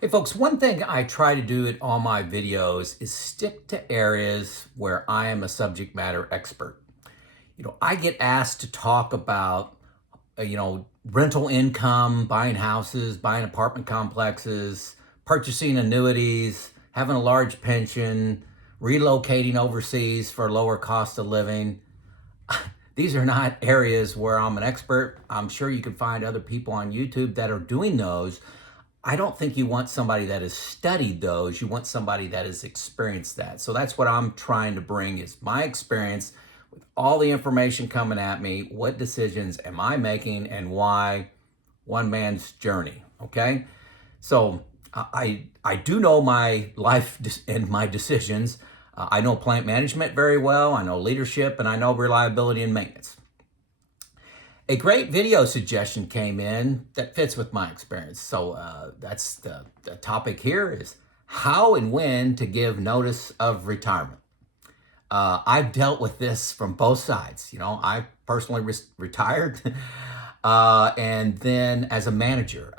Hey folks, one thing I try to do in all my videos is stick to areas where I am a subject matter expert. I get asked to talk about, rental income, buying houses, buying apartment complexes, purchasing annuities, having a large pension, relocating overseas for lower cost of living. These are not areas where I'm an expert. I'm sure you can find other people on YouTube that are doing those. I don't think you want somebody that has studied those. You want somebody that has experienced that. So that's what I'm trying to bring is my experience with all the information coming at me. What decisions am I making and why? One man's journey. Okay. So I do know my life and my decisions. I know plant management very well. I know leadership and I know reliability and maintenance. A great video suggestion came in that fits with my experience. So that's the topic here is how and when to give notice of retirement. I've dealt with this from both sides. I personally retired, and then as a manager,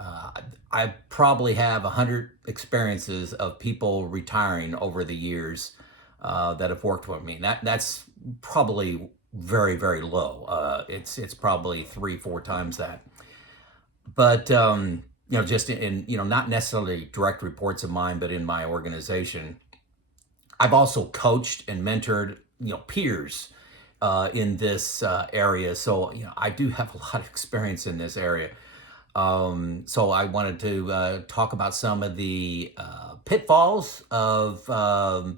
I probably have 100 experiences of people retiring over the years that have worked with me. That's probably very, very low. It's probably 3, 4 times that. But just in not necessarily direct reports of mine, but in my organization, I've also coached and mentored peers in this area. So I do have a lot of experience in this area. So I wanted to talk about some of the pitfalls of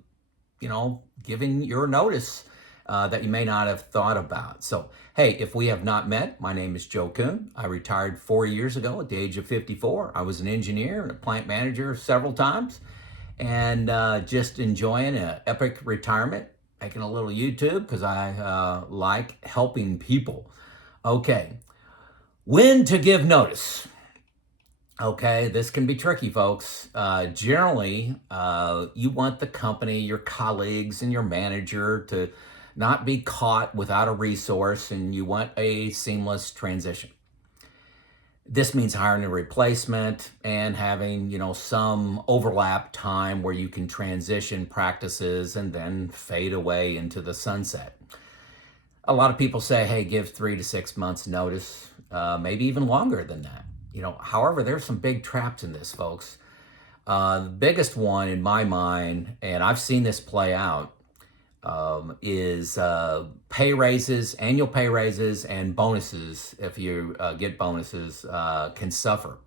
giving your notice that you may not have thought about. So, hey, if we have not met, my name is Joe Kuhn. I retired 4 years ago at the age of 54. I was an engineer and a plant manager several times and just enjoying an epic retirement, making a little YouTube because I like helping people. Okay, when to give notice. Okay, this can be tricky, folks. Generally, you want the company, your colleagues, and your manager to not be caught without a resource, and you want a seamless transition. This means hiring a replacement and having, some overlap time where you can transition practices and then fade away into the sunset. A lot of people say, hey, give 3 to 6 months notice, maybe even longer than that. However, there's some big traps in this, folks. The biggest one in my mind, and I've seen this play out, is pay raises, annual pay raises, and bonuses. If you get bonuses, can suffer.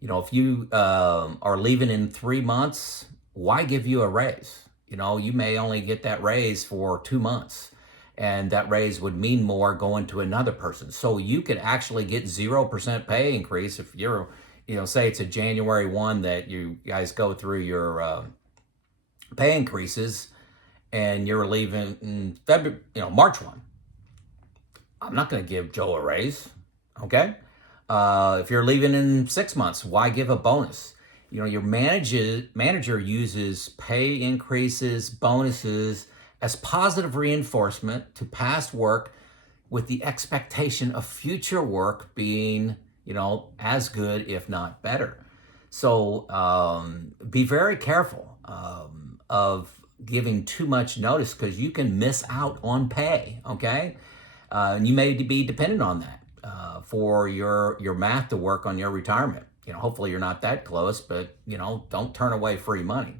If you are leaving in 3 months, why give you a raise? You may only get that raise for 2 months, and that raise would mean more going to another person. So you could actually get 0% pay increase if you're, say it's a January 1 that you guys go through your pay increases and you're leaving in February, March 1. I'm not going to give Joe a raise, okay? If you're leaving in 6 months, why give a bonus? Your manager uses pay increases, bonuses as positive reinforcement to past work with the expectation of future work being, as good, if not better. So be very careful of giving too much notice because you can miss out on pay, okay? And you may be dependent on that for your math to work on your retirement. Hopefully you're not that close, but, don't turn away free money.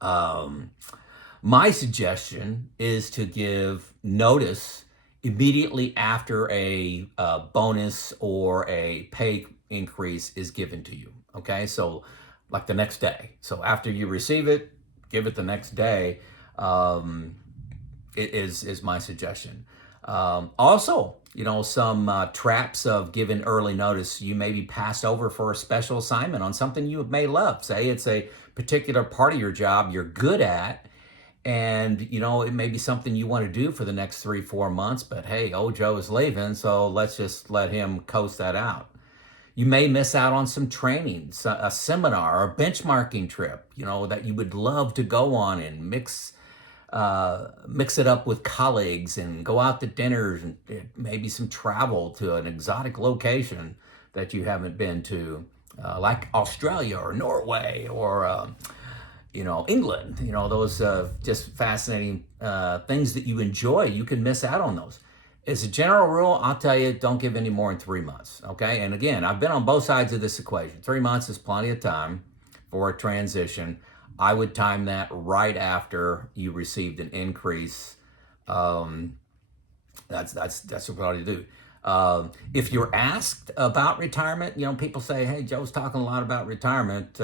My suggestion is to give notice immediately after a bonus or a pay increase is given to you, okay? So like the next day. So after you receive it, give it the next day, is my suggestion. Also, some traps of giving early notice. You may be passed over for a special assignment on something you may love. Say it's a particular part of your job you're good at, and it may be something you want to do for the next 3, 4 months, but hey, old Joe is leaving, so let's just let him coast that out. You may miss out on some training, a seminar, or a benchmarking trip, that you would love to go on and mix it up with colleagues and go out to dinners and maybe some travel to an exotic location that you haven't been to. like Australia or Norway or England. Those just fascinating things that you enjoy. You can miss out on those. As a general rule, I'll tell you, don't give any more than 3 months. Okay, and again, I've been on both sides of this equation. 3 months is plenty of time for a transition. I would time that right after you received an increase. Um, that's what I do. If you're asked about retirement, people say, "Hey, Joe's talking a lot about retirement."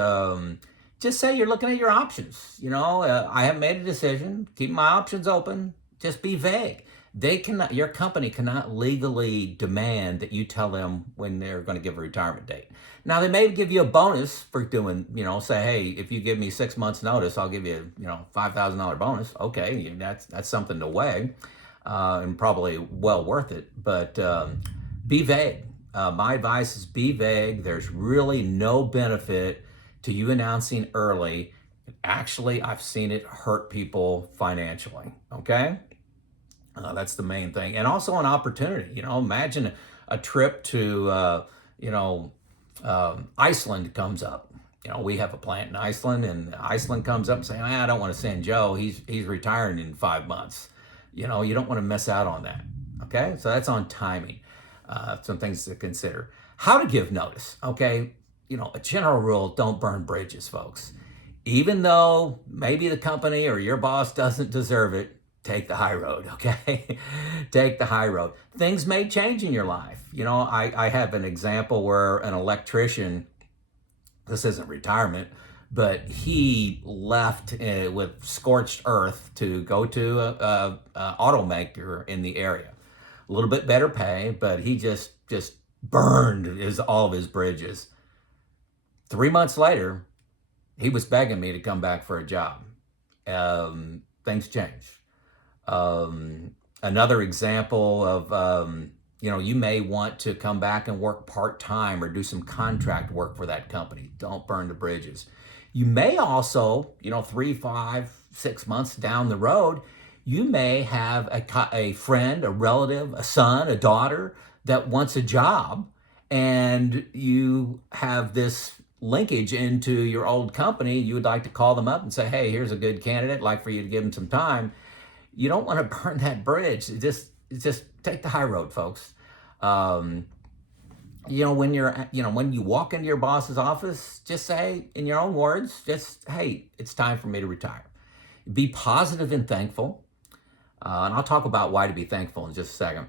Just say you're looking at your options. I haven't made a decision. Keep my options open. Just be vague. Your company cannot legally demand that you tell them when they're going to give a retirement date. Now they may give you a bonus for doing, say, hey, if you give me 6 months notice, I'll give you, $5,000 bonus. Okay, that's something to weigh, and probably well worth it. But be vague. My advice is be vague. There's really no benefit to you announcing early. Actually, I've seen it hurt people financially. Okay. That's the main thing. And also an opportunity. Imagine a trip to, Iceland comes up. We have a plant in Iceland, and Iceland comes up and saying, I don't want to send Joe. He's retiring in 5 months. You don't want to miss out on that. Okay, so that's on timing. Some things to consider. How to give notice. Okay, a general rule: don't burn bridges, folks. Even though maybe the company or your boss doesn't deserve it, take the high road, okay? Take the high road. Things may change in your life. I have an example where an electrician, this isn't retirement, but he left with scorched earth to go to a automaker in the area. A little bit better pay, but he just burned all of his bridges. 3 months later, he was begging me to come back for a job. Things changed. Another example of, you may want to come back and work part-time or do some contract work for that company. Don't burn the bridges. You may also, 3, 5, 6 months down the road, you may have a friend, a relative, a son, a daughter that wants a job, and you have this linkage into your old company. You would like to call them up and say, hey, here's a good candidate. I'd like for you to give them some time. You don't want to burn that bridge. Just take the high road, folks. When you walk into your boss's office, just say in your own words, hey, it's time for me to retire. Be positive and thankful. And I'll talk about why to be thankful in just a second.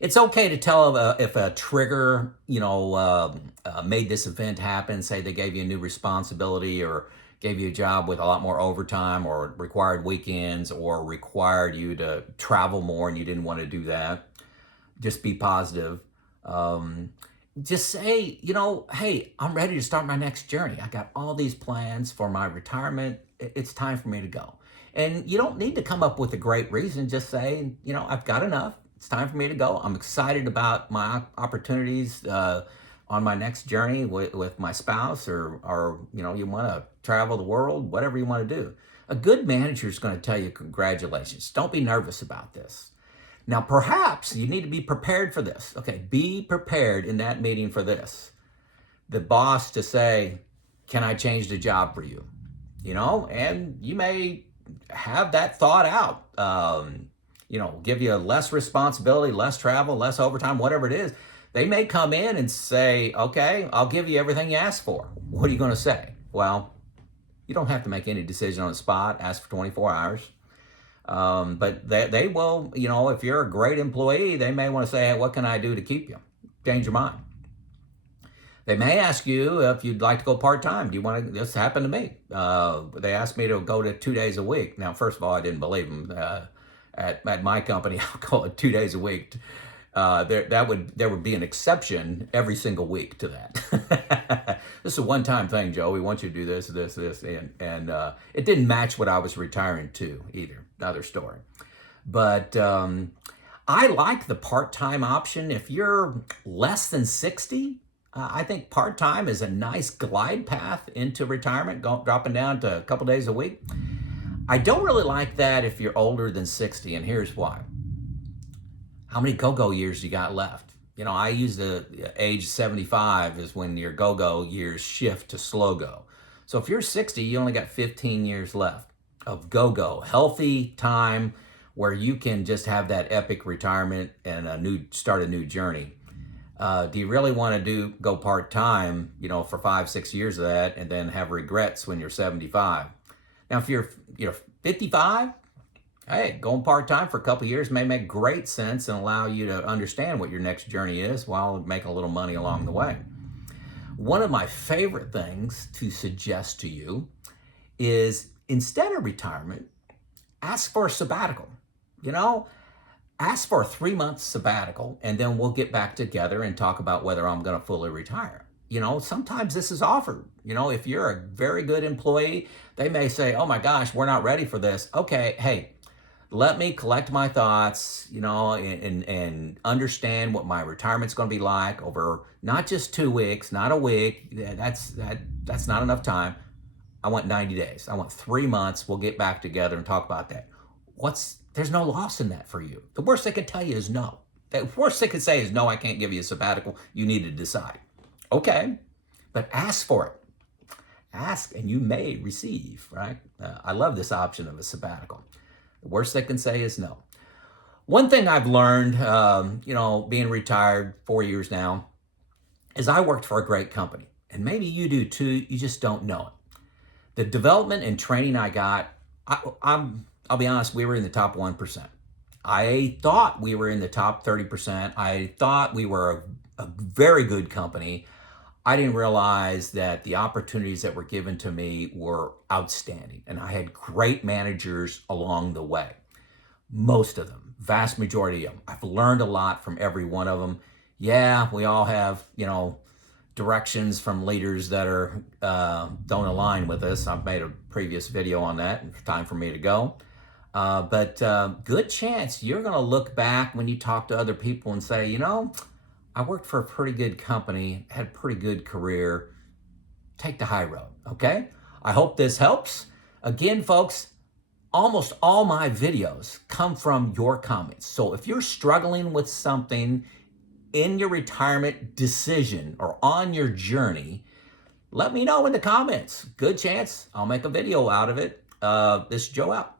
It's okay to tell if a trigger, made this event happen. Say they gave you a new responsibility, or gave you a job with a lot more overtime, or required weekends, or required you to travel more and you didn't want to do that. Just be positive. Just say, hey, I'm ready to start my next journey. I got all these plans for my retirement. It's time for me to go. And you don't need to come up with a great reason. Just say, I've got enough. It's time for me to go. I'm excited about my opportunities on my next journey with my spouse, or you want to travel the world, whatever you want to do. A good manager is going to tell you, congratulations. Don't be nervous about this. Now, perhaps you need to be prepared for this. Okay, be prepared in that meeting for this. The boss to say, can I change the job for you? And you may have that thought out. Give you less responsibility, less travel, less overtime, whatever it is. They may come in and say, okay, I'll give you everything you asked for. What are you going to say? Well, you don't have to make any decision on the spot. Ask for 24 hours. But they will, if you're a great employee, they may want to say, hey, what can I do to keep you? Change your mind. They may ask you if you'd like to go part-time. Do you want to? This happened to me. They asked me to go to 2 days a week. Now, first of all, I didn't believe them. At my company, I'll call it 2 days a week. There would be an exception every single week to that. This is a one-time thing, Joe. We want you to do this, and it didn't match what I was retiring to either. Another story. But I like the part-time option. If you're less than 60, I think part-time is a nice glide path into retirement, dropping down to a couple days a week. I don't really like that if you're older than 60, and here's why. How many go-go years you got left? I use the age 75 is when your go-go years shift to slow-go. So if you're 60, you only got 15 years left of go-go, healthy time where you can just have that epic retirement and start a new journey. Do you really want to go part-time, for 5, 6 years of that and then have regrets when you're 75? Now, if you're 55, hey, going part-time for a couple of years may make great sense and allow you to understand what your next journey is while making a little money along the way. One of my favorite things to suggest to you is instead of retirement, ask for a sabbatical. Ask for a 3-month sabbatical, and then we'll get back together and talk about whether I'm going to fully retire. Sometimes this is offered. If you're a very good employee, they may say, oh my gosh, we're not ready for this. Okay, hey, let me collect my thoughts, and understand what my retirement's going to be like over not just 2 weeks, not a week. That's not enough time. I want 90 days. I want 3 months. We'll get back together and talk about that. There's no loss in that for you. The worst they could tell you is no. The worst they could say is no, I can't give you a sabbatical. You need to decide. Okay, but ask for it. Ask and you may receive, right? I love this option of a sabbatical. The worst they can say is no. One thing I've learned, being retired 4 years now, is I worked for a great company. And maybe you do too, you just don't know it. The development and training I got, I'll be honest, we were in the top 1%. I thought we were in the top 30%. I thought we were a very good company. I didn't realize that the opportunities that were given to me were outstanding. And I had great managers along the way. Most of them, vast majority of them. I've learned a lot from every one of them. Yeah, we all have, directions from leaders that don't align with us. I've made a previous video on that, and it's time for me to go. But good chance you're going to look back when you talk to other people and say, I worked for a pretty good company, had a pretty good career. Take the high road, okay? I hope this helps. Again, folks, almost all my videos come from your comments. So if you're struggling with something in your retirement decision or on your journey, let me know in the comments. Good chance I'll make a video out of it. This is Joe out.